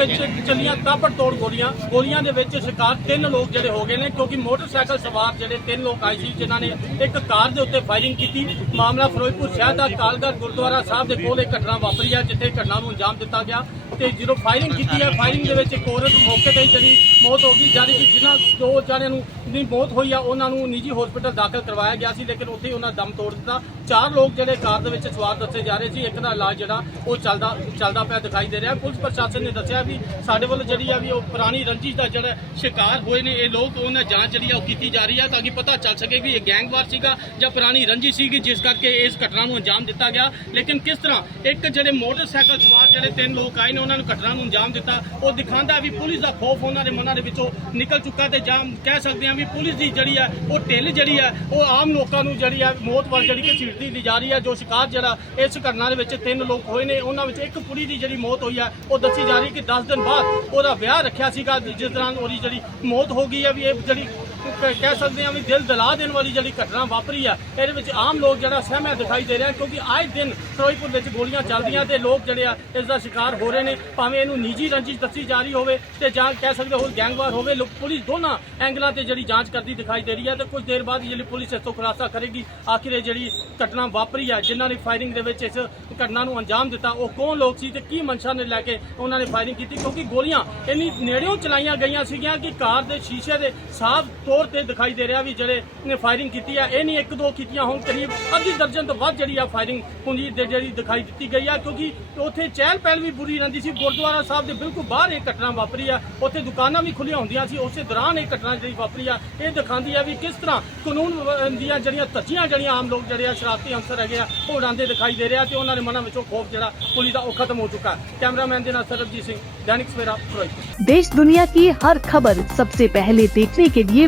ਵਿੱਚ ਚੱਲੀਆਂ ਤਾਬੜ ਤੋੜ ਗੋਲੀਆਂ। ਗੋਲੀਆਂ ਦੇ ਵਿੱਚ ਸ਼ਿਕਾਰ ਤਿੰਨ ਲੋਕ ਜਿਹੜੇ ਹੋ ਗਏ ਨੇ, ਕਿਉਂਕਿ ਮੋਟਰਸਾਈਕਲ ਸਵਾਰ ਜਿਹੜੇ ਤਿੰਨ ਲੋਕ ਆਏ ਸੀ, ਜਿਨ੍ਹਾਂ ਨੇ ਇੱਕ ਕਾਰ ਦੇ ਉੱਤੇ ਫਾਇਰਿੰਗ ਕੀਤੀ। ਮਾਮਲਾ ਫਿਰੋਜ਼ਪੁਰ ਸ਼ਹਿਰ ਦਾ ਕਾਲਗੜ ਗੁਰਦੁਆਰਾ ਸਾਹਿਬ ਦੇ ਕੋਲ ਇਹ ਘਟਨਾ ਵਾਪਰੀ ਹੈ, ਜਿੱਥੇ ਘਟਨਾ ਨੂੰ ਅੰਜਾਮ ਦਿੱਤਾ ਗਿਆ। ਤੇ ਜਦੋਂ ਫਾਇਰਿੰਗ ਕੀਤੀ ਹੈ ਫਾਇਰਿੰਗ ਦੇ ਵਿੱਚ ਇੱਕ ਔਰਤ ਮੌਕੇ ਤੇ ਜਿਹੜੀ ਮੌਤ ਹੋ ਗਈ। ਜਦ ਕਿ ਜਿਨ੍ਹਾਂ ਦੋ ਜਣਿਆਂ ਨੂੰ ਦੀ ਮੌਤ ਹੋਈ ਆ, ਉਹਨਾਂ ਨੂੰ ਨਿੱਜੀ ਹਸਪੀਟਲ ਦਾਖਲ ਕਰਵਾਇਆ ਗਿਆ ਸੀ, ਲੇਕਿਨ ਉੱਥੇ ਹੀ ਉਹਨਾਂ ਦਮ ਤੋੜ ਦਿੱਤਾ। ਚਾਰ ਲੋਕ ਜਿਹੜੇ ਕਾਰ ਦੇ ਵਿੱਚ ਸਵਾਰ ਦੱਸੇ ਜਾ ਰਹੇ ਸੀ। ਇੱਕ ਦਾ ਇਲਾਜ ਜਿਹੜਾ ਉਹ ਚੱਲਦਾ ਚੱਲਦਾ ਪਿਆ ਦਿਖਾਈ ਦੇ ਰਿਹਾ। ਪੁਲਿਸ ਪ੍ਰਸ਼ਾਸਨ ਨੇ ਦੱਸਿਆ ਵੀ ਸਾਡੇ ਵੱਲੋਂ ਜਿਹੜੀ ਆ ਵੀ ਉਹ ਪੁਰਾਣੀ ਰੰਜਿਸ਼ ਦਾ ਜਿਹੜਾ ਸ਼ਿਕਾਰ ਹੋਏ ਨੇ, ਇਹ ਲੋਕ ਉਹਨਾਂ ਜਾਂਚ ਜਿਹੜੀ ਆ ਉਹ ਕੀਤੀ ਜਾ ਰਹੀ ਆ ਤਾਂ ਕਿ ਪਤਾ ਚੱਲ ਸਕੇ ਵੀ ਇਹ ਗੈਂਗਵਾਰ ਸੀਗਾ ਜਾਂ ਪੁਰਾਣੀ ਰੰਜਿਸ਼ ਸੀਗੀ, ਜਿਸ ਕਰਕੇ ਇਸ ਘਟਨਾ ਨੂੰ ਅੰਜਾਮ ਦਿੱਤਾ ਗਿਆ। ਲੇਕਿਨ ਕਿਸ ਤਰ੍ਹਾਂ ਇੱਕ ਜਿਹੜੇ ਮੋਟਰਸਾਈਕਲ ਸਵਾਰ ਜਿਹੜੇ ਤਿੰਨ ਲੋਕ ਆਏ ਨੇ, ਉਹਨਾਂ ਨੂੰ ਘਟਨਾ ਨੂੰ ਅੰਜਾਮ ਦਿੱਤਾ, ਉਹ ਦਿਖਾਉਂਦਾ ਵੀ ਪੁਲਿਸ ਦਾ ਖੌਫ ਉਹਨਾਂ ਦੇ ਮਨਾਂ ਦੇ ਵਿੱਚੋਂ ਨਿਕਲ ਚੁੱਕਾ ਤੇ ਜਾਂ ਕਹਿ ਸਕਦੇ ਹਾਂ ਵੀ ਪੁਲਿਸ ਦੀ ਜਿਹੜੀ ਹੈ ਉਹ ਢਿੱਲ ਜਿਹੜੀ ਹੈ ਉਹ ਆਮ ਲੋਕਾਂ ਨੂੰ ਜਿਹੜੀ ਹੈ ਮੌਤ ਵੱਲ ਜਿਹੜੀ ਕਿ ਝੀੜਦੀ ਲਈ ਜਾ ਰਹੀ ਹੈ ਜੋ ਸ਼ਿਕਾਰ ਜਿਹੜਾ ਇਸ ਘਟਨਾ ਦੇ ਵਿੱਚ ਤਿੰਨ ਲੋਕ ਹੋਏ ਨੇ, ਉਹਨਾਂ ਵਿੱਚ ਇੱਕ ਕੁੜੀ ਦੀ ਜਿਹੜੀ ਮੌਤ ਹੋਈ ਹੈ ਉਹ ਦੱਸੀ ਜਾ ਰਹੀ ਕਿ 10 ਦਿਨ ਬਾਅਦ ਉਹਦਾ ਵਿਆਹ ਰੱਖਿਆ ਸੀਗਾ, ਜਿਸ ਦੌਰਾਨ ਉਹਦੀ ਜਿਹੜੀ ਮੌਤ ਹੋ ਗਈ ਹੈ ਵੀ ਇਹ ਜਿਹੜੀ ਕਹਿ ਸਕਦੇ ਹਾਂ ਵੀ ਦਿਲ ਦਲਾ ਦੇਣ ਵਾਲੀ ਜਿਹੜੀ ਘਟਨਾ ਵਾਪਰੀ ਆ, ਇਹਦੇ ਵਿੱਚ ਆਮ ਲੋਕ ਜਿਹੜਾ ਸਹਿਮਿਆ ਦਿਖਾਈ ਦੇ ਰਿਹਾ, ਕਿਉਂਕਿ ਆਏ ਦਿਨ ਫਿਰੋਜ਼ਪੁਰ ਵਿੱਚ ਗੋਲੀਆਂ ਚੱਲਦੀਆਂ ਤੇ ਲੋਕ ਜਿਹੜੇ ਆ, ਇਸ ਦਾ ਸ਼ਿਕਾਰ ਹੋ ਰਹੇ ਨੇ। ਭਾਵੇਂ ਇਹਨੂੰ ਨਿੱਜੀ ਰੰਜਿਸ਼ ਦੱਸੀ ਜਾ ਰਹੀ ਹੋਵੇ ਤੇ ਜਾਂ ਕਹਿ ਸਕਦੇ ਹੋ ਗੈਂਗਵਾਰ ਹੋਵੇ, ਲੋਕ ਪੁਲਿਸ ਦੋਨਾਂ ਐਂਗਲਾਂ ਤੇ ਜਿਹੜੀ ਜਾਂਚ ਕਰਦੀ ਦਿਖਾਈ ਦੇ ਰਹੀ ਹੈ ਤੇ ਕੁਝ ਦੇਰ ਬਾਅਦ ਜਿਹੜੀ ਪੁਲਿਸ ਇਸ ਤੋਂ ਖੁਲਾਸਾ ਕਰੇਗੀ, ਆਖਿਰ ਇਹ ਜਿਹੜੀ ਘਟਨਾ ਵਾਪਰੀ ਹੈ ਜਿਨ੍ਹਾਂ ਨੇ ਫਾਇਰਿੰਗ ਦੇ ਵਿੱਚ ਇਸ ਘਟਨਾ ਨੂੰ ਅੰਜਾਮ ਦਿੱਤਾ, ਉਹ ਕੌਣ ਲੋਕ ਸੀ ਤੇ ਕੀ ਮਨਸ਼ਾ ਨੇ ਲੈ ਕੇ ਉਹਨਾਂ ਨੇ ਫਾਇਰਿੰਗ ਕੀਤੀ? ਕਿਉਂਕਿ ਗੋਲੀਆਂ ਇੰਨੀ ਨੇੜਿਓਂ ਚਲਾਈਆਂ ਗਈਆਂ ਸੀਗੀਆਂ ਕਿ ਕਾਰ ਦੇ ਸ਼ੀਸ਼ੇ ਦੇ ਸਾਫ਼ ਤੌਰ ਤੇ ਦਿਖਾਈ ਦੇ ਰਿਹਾ ਵੀ ਜਿਹੜੇ ਨੇ ਫਾਇਰਿੰਗ ਕੀਤੀ ਆ ਇਹ ਨਹੀਂ ਇੱਕ ਦੋ ਕੀਤੀਆਂ ਹੁਣ ਕਰੀਬ ਅੱਧੀ ਦਰਜਨ ਤੋਂ ਵੱਧ ਜਿਹੜੀ ਆ ਫਾਇਰਿੰਗ ਹੁੰਦੀ ਦੇ ਜਿਹੜੀ ਦਿਖਾਈ ਦਿੱਤੀ ਗਈ ਆ ਕਿਉਂਕਿ ਉੱਥੇ ਚਹਿਲ ਪਹਿਲ ਵੀ ਬੁਰੀ ਰਹਿੰਦੀ ਸੀ ਗੁਰਦੁਆਰਾ ਸਾਹਿਬ ਦੇ ਬਿਲਕੁਲ ਬਾਹਰ ਇਹ ਘਟਨਾ ਵਾਪਰੀ ਆ ਉੱਥੇ ਦੁਕਾਨਾਂ ਵੀ ਖੁੱਲੀਆਂ ਹੁੰਦੀਆਂ ਸੀ ਉਸੇ ਦੌਰਾਨ ਇਹ ਘਟਨਾ ਜਿਹੜੀ ਵਾਪਰੀ ਆ ਇਹ ਦਿਖਾਉਂਦੀ ਆ ਵੀ ਕਿਸ ਤਰ੍ਹਾਂ ਕਾਨੂੰਨ ਵ- ਦੀਆਂ ਜਿਹੜੀਆਂ ਧੱਜੀਆਂ ਜਿਹੜੀਆਂ ਆਮ ਲੋਕ ਜਿਹੜੇ ਆ ਸ਼ਰਾਰਤੀ ਅਨਸਰ ਹੈਗੇ ਆ ਉਹ ਉਡਾਉਂਦੇ ਦਿਖਾਈ ਦੇ ਰਿਹਾ ਤੇ ਉਹਨਾਂ ਦੇ ਮਨਾਂ ਵਿੱਚੋਂ ਖੋਫ ਜਿਹੜਾ ਪੁਲਿਸ ਦਾ ਉਹ ਖਤਮ ਹੋ ਚੁੱਕਾ ਕੈਮਰਾਮੈਨ ਦੇ ਨਾਲ ਸਰਬਜੀਤ ਸਿੰਘ ਦੈਨਿਕ ਸਵੇਰਾ ਫਿਰੋਜ਼ਪੁਰ देश दुनिया की हर खबर सबसे पहले देखने के लिए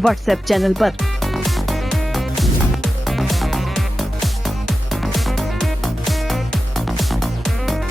વોટ્સએપ ચેનલ પર.